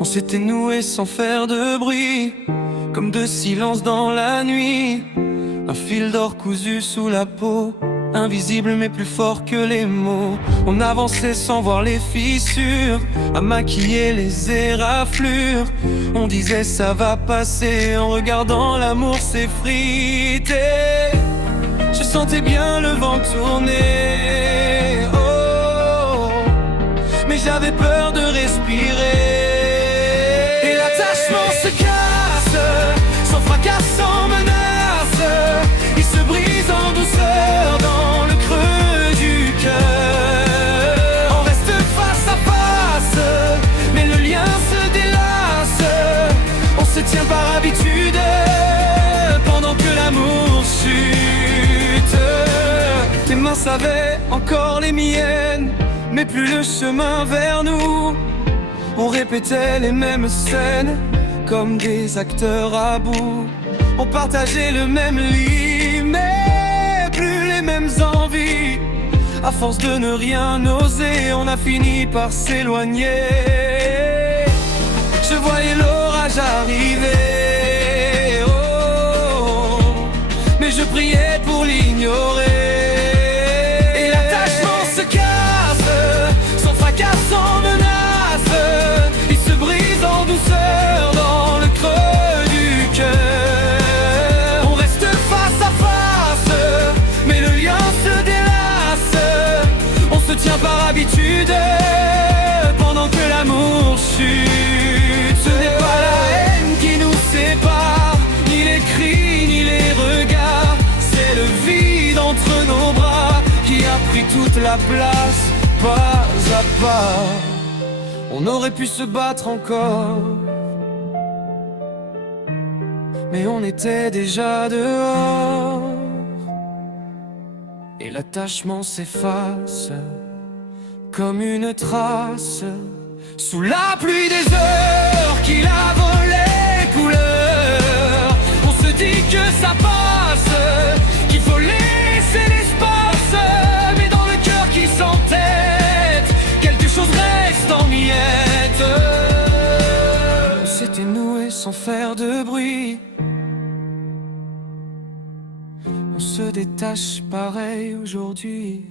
On s'était noué sans faire de bruit, comme de silence dans la nuit. Un fil d'or cousu sous la peau, invisible mais plus fort que les mots. On avançait sans voir les fissures, à maquiller les éraflures. On disait ça va passer, en regardant l'amour s'effriter. Je sentais bien le vent tourner, oh, mais j'avais peur de respirer. Et l'attachement se casse, sans fracas, sans menace. Il se brise en douceur dans le creux du cœur. On reste face à face, mais le lien se délace. On se tient par habitude, pendant que l'amour chute. Tes mains savaient encore les miennes, mais plus le chemin vers nous. On répétait les mêmes scènes, comme des acteurs à bout. On partageait le même lit, mais plus les mêmes envies. À force de ne rien oser, on a fini par s'éloigner. Je voyais l'orage arriver, oh, mais je priais pour l'ignorer. Et l'attachement se casse, sans fracas, sans menace. Il se brise en douceur dans le creux du cœur. On reste face à face, mais le lien se délace. On se tient par habitude, pendant que l'amour chute. Ce n'est pas la haine qui nous sépare, ni les cris, ni les regards. C'est le vide entre nos bras qui a pris toute la place, pas à pas. On aurait pu se battre encore, mais on était déjà dehors. Et l'attachement s'efface comme une trace sous la pluie des heures qui lavent les couleurs. On se dit que ça passe, qu'il faut laisser l'espace, mais dans le cœur qui s'entête, quelque chose reste en miettes. On s'était noué sans faire de bruit. On se détache pareil aujourd'hui.